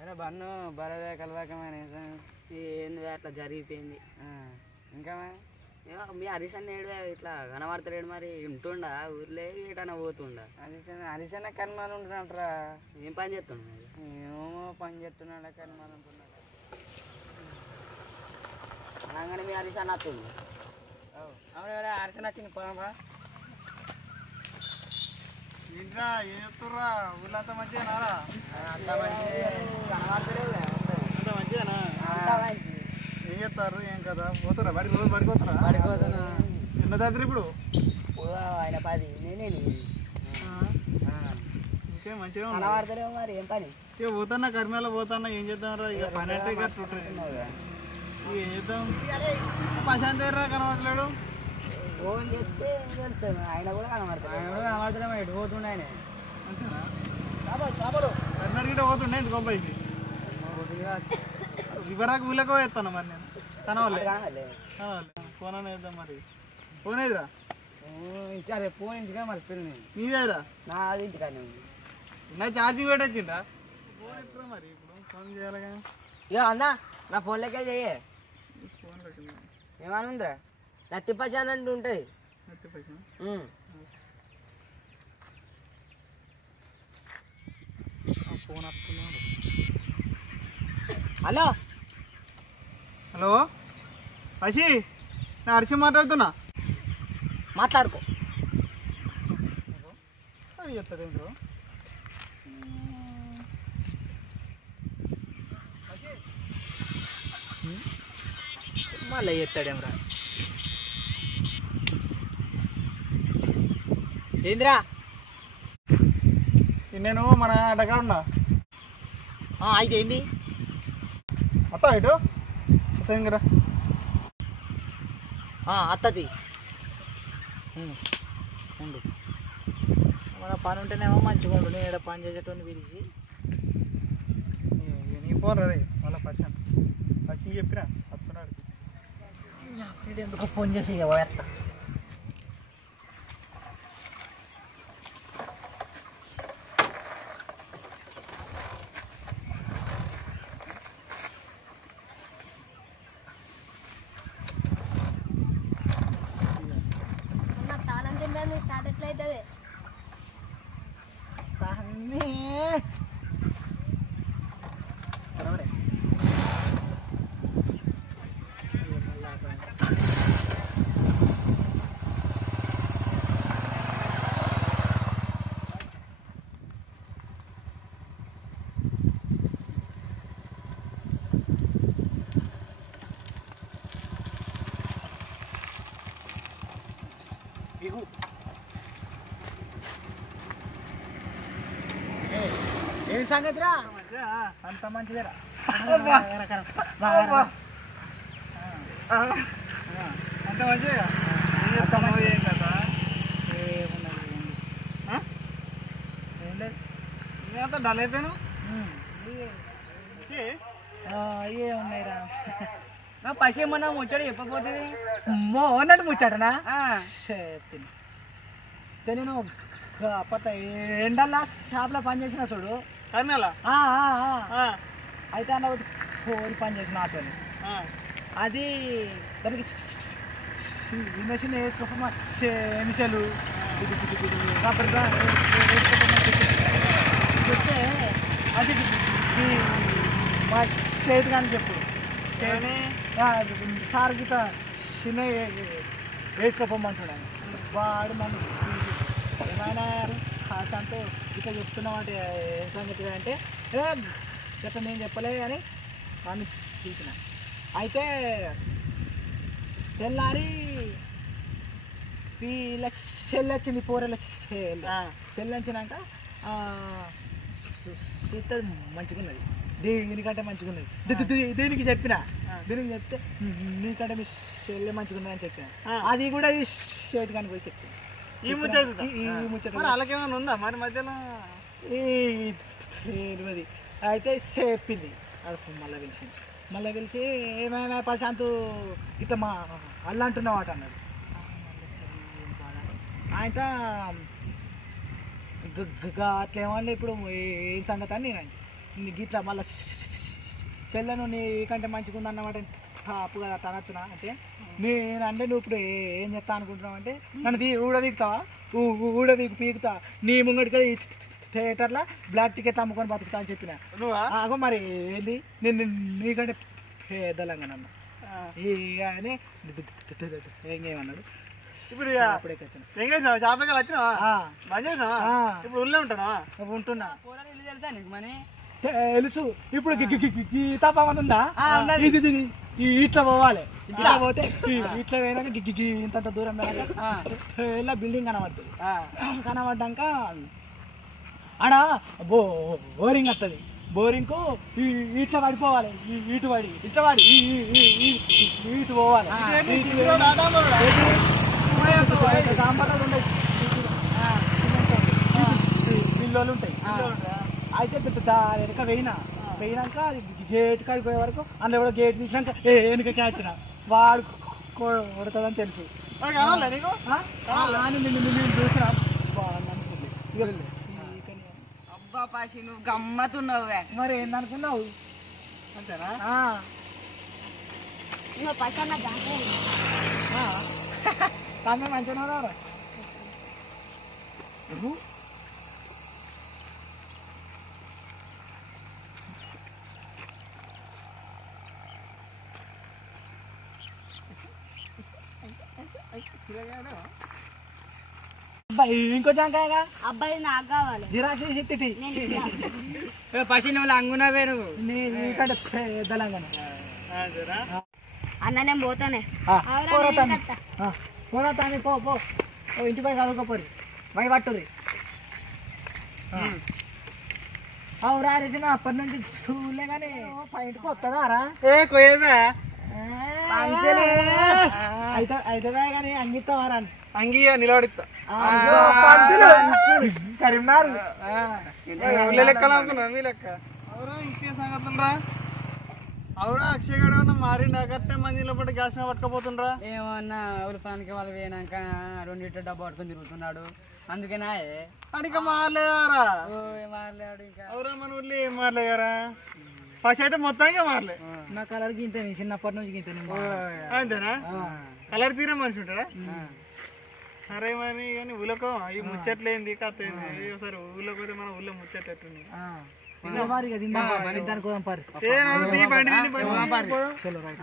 అరే బన్ను బరదే కలవాకమైన ఏంది అట్లా జరిగిపోయింది. ఇంకా మీ హరీష్ అన్న ఏడు ఇట్లా కనబడతాడు మరి ఉంటుండా ఊర్లే ఏటన్నా పోతుండా? హరీష్ అన్న కనుమాలు ఉంటున్నాడరా. ఏం పని చేస్తుండ? ఏమో పని చేస్తున్నాడా కనుమాలు ఉంటున్నాడు అనగానే మీ హరీష్ అన్న వస్తుంది. అవును హరీష్ అన్న వచ్చింది పోదాంరా. ఏంట్రా ఏం చెప్తుర్రా? ఊళ్ళో అంతా మంచిగానారా? అంత కనబడతలేదు అంత మంచిగానా? ఏం చెప్తారు ఏం కదా? పోతురా పడిపోతురా? పడిపోతున్నా. ఎన్న దగ్గర ఇప్పుడు ఆయన 10 నేనే ఇంకేం మంచిగా కనబడతలేవు మరి ఏం పని? ఇక పోతున్నా కర్మేలో పోతున్నా ఏం చేద్దాంరా? ఇక పని అంటే ఇక ఏం చేద్దాం? ప్రశాంత్ ఎర్రా కనబడలేడు. ఫోన్ చేస్తే వెళ్తాను ఆయన కూడా కనబడతాడు. ఆయన కూడా కనబడతలేమో ఎటు పోతుండే ఆయన. అంతేనా? కర్మేర గిట్ట పోతుండే ఎందుకు అబ్బాయికి ఇవరాకు ఊళ్ళకో వేస్తాను మరి నేను కనవాలి ఫోన్ అని వేద్దాం మరి. ఫోన్ ఏదిరా? ఇచ్చారే ఫోన్ ఇంటికా మరి పిల్లని నీదేరా? నా అది ఇంటికానే ఉంది. నా ఛార్జింగ్ పెట్టొచ్చిందా? ఫోన్ ఎట్టురా మరి ఇప్పుడు ఫోన్ చేయాలి కానీ. ఇక అన్న నా ఫోన్లోకే చెయ్యి. ఫోన్ పెట్టిందా? ఏమని ఉందిరా? నత్తిపశాన్ అంటూ ఉంటుంది. ఫోన్ వస్తున్నాడు. హలో హలో అషి, నేను హర్షి మాట్లాడుతున్నా. మాట్లాడుకో. అది చెప్తాడు ఏంటో. మళ్ళీ చెప్తాడేమరా? ఏంద్రా? నేను మన అడ్డగా ఉన్నా. అయితే ఏంటి? అత్తా ఇటు సేమ్ కదా. అత్తది ఉండు. మన పని ఉంటేనేమో మంచిగా ఉండు. నేను ఇక్కడ పని చేసేటోని పిలిచి నీ ఫోన్ రే మళ్ళీ ఫస్ట్ చెప్పినా వస్తున్నాడు. ఎందుకు ఫోన్ చేసి పోయేస్తా. తాళం తింటే స్టార్ట్ ఎట్లయితుంది? ఏం సంగతిరా? అంత మంచిదేరా. అంత మంచిగా ఏం చెప్తాను ఏం కదా. ఏం లేదు. నేనంతా డల్ అయిపోయాను. ఏ ఉన్నాయిరా? నా పైసా ఏమన్నా ముచ్చాడు చెప్పకపోతే అన్నట్టు ముచ్చాటనా? చెప్పింది నేను అప్పట్లో ఎండల్లా షాప్లో పని చేసిన చూడు. కర్నెలా? అయితే అన్న కోరి పని చేసిన నాతో. అది దానికి మిషన్ వేసుకోమా మిషలు చెప్తే అది మా చేతి కానీ చెప్పు సార్ గీత చిన్న వేసుకోపోమంటున్నాను. వాడు మన ఏమైనా కాసంతో ఇట్లా చెప్తున్నామంటే ఏం సంగతి అంటే చెప్ప నేను చెప్పలేదు కానీ వాడిని చూసిన. అయితే తెల్లారి వీళ్ళ సెల్ వచ్చింది. పోరల సెల్ వచ్చినాక సీత మంచిగా ఉన్నది, దీనికంటే మంచిగా ఉన్నది. దీనికి చెప్పిన, దీనికి చెప్తే నీకంటే మీ సెల్ మంచిగా ఉన్నది అని చెప్పిన. అది కూడా ఈ షర్ట్ కానీ పోయి చెప్పిన. ఈ ముచ్చట అలాగేమైనా ఉందా మరి మధ్యలో? తెలియదు. అయితే చెప్పింది. మళ్ళీ పిలిచి ఏమైనా ప్రశాంత్ ఇట్లా మా అల్ల అంటున్నావు అట అన్నాడు. ఆయన అట్లా ఏమన్నా ఇప్పుడు ఏం సంగతి అని నేను నీకు ఇట్లా మళ్ళీ చెల్లెను నీకంటే మంచిగా ఉందన్నమాట అప్పు కదా తనచ్చునా అంటే నేనంటే నువ్వు ఇప్పుడు ఏం చేస్తా అనుకుంటున్నావు అంటే నన్ను ఊడదీకుతావా పీకుతా నీ ముంగడికి థియేటర్లో బ్లాక్ టికెట్ అమ్ముకొని బతుకుతా అని చెప్పిన నువ్వు మరి ఏంది నేను నీకంటే పెద్దలంగా నన్ను ఇక అని ఏం చేయమన్నాడు. ఇప్పుడు చేపలకి వచ్చినావా బంద్ చేసినావా ఇప్పుడు ఊళ్ళో ఉంటానా ఉంటున్నా ఇల్లు తెలుసా నీకు మనీ తెలుసు. ఇప్పుడు గీతా భవన్ ఉందా ఇది ఇట్లా పోవాలి ఇట్లా పోతే ఇట్లా పోయినాక ఇంత దూరం పోయినాక ఇలా బిల్డింగ్ కనబడుతుంది. కనబడ్డాక ఆడ బోరింగ్ వస్తుంది. బోరింగ్కు ఇట్లా పడిపోవాలి ఇటు పడి ఇట్లా పడి ఇటు పోవాలి. సాంబార్లు ఉంటాయి బిల్లోలు ఉంటాయి. అయితే దాని వెనక పోయినాక గేట్ కాడికి పోయే వరకు అందులో కూడా గేట్ తీసినాక వెనుక క్యాచ్చిన వాడు కొడతాడని తెలుసు. నిన్ను చూసిన అబ్బా పాసి నువ్వు గమ్మతున్నావు మరి ఏందనుకున్నావు అంతేనా నువ్వు పక్కన దాంట్లో తమ్మే మంచిగా రా ఇంకో జాంకాయగా అబ్బాయి నాకు కావాలి జిరాక్స్ చెట్టి పసి నువ్వు అంగున్నావే నువ్వు నీకంటే పెద్దలంగా అన్న నేను పోతానే పోరాతాని పో ఇంటి పై చదువుకోపోరు పై పట్టుర్రి. అవురా రెచ్చిన అప్పటి నుంచి చూడలే కానీ పైంటికి వస్తుందా రా అయితే కానీ అంగిస్తావారా అంగీ నిలబడిస్తా కరీంనారు ఊళ్ళో లెక్కలు అనుకున్నా మీ లెక్క అవురా ఇంకేం సంగతులు రా అవురా అక్షయ్ గడ మారిండా కట్టే మందిలో పట్టి గ్యాస్ పట్టుకపోతుండ్రా ఏమన్నా ఎవరి పనికి వాళ్ళు పోయినాక 2 లీటర్ డబ్బా పట్టుకొని తిరుగుతున్నాడు అందుకేనా అడిక మారలేదారా మారలేడు ఇంకా అవురా మన ఊళ్ళో ఏం మారలేగారా ఫస్ట్ అయితే మొత్తానికి మారలే నా కలర్కి ఇంత చిన్నప్పటి నుంచి ఇంత అంతేనా కలర్ తీరే మనిషి ఉంటాడా సరే మరి కానీ ఊళ్ళకో ఈ ముచ్చట్లేంది కథ ఏంది సరే ఊళ్ళోకి పోతే మన ఊళ్ళో ముచ్చట్లు ఎట్టుంది దానికి బండి చలో రైట్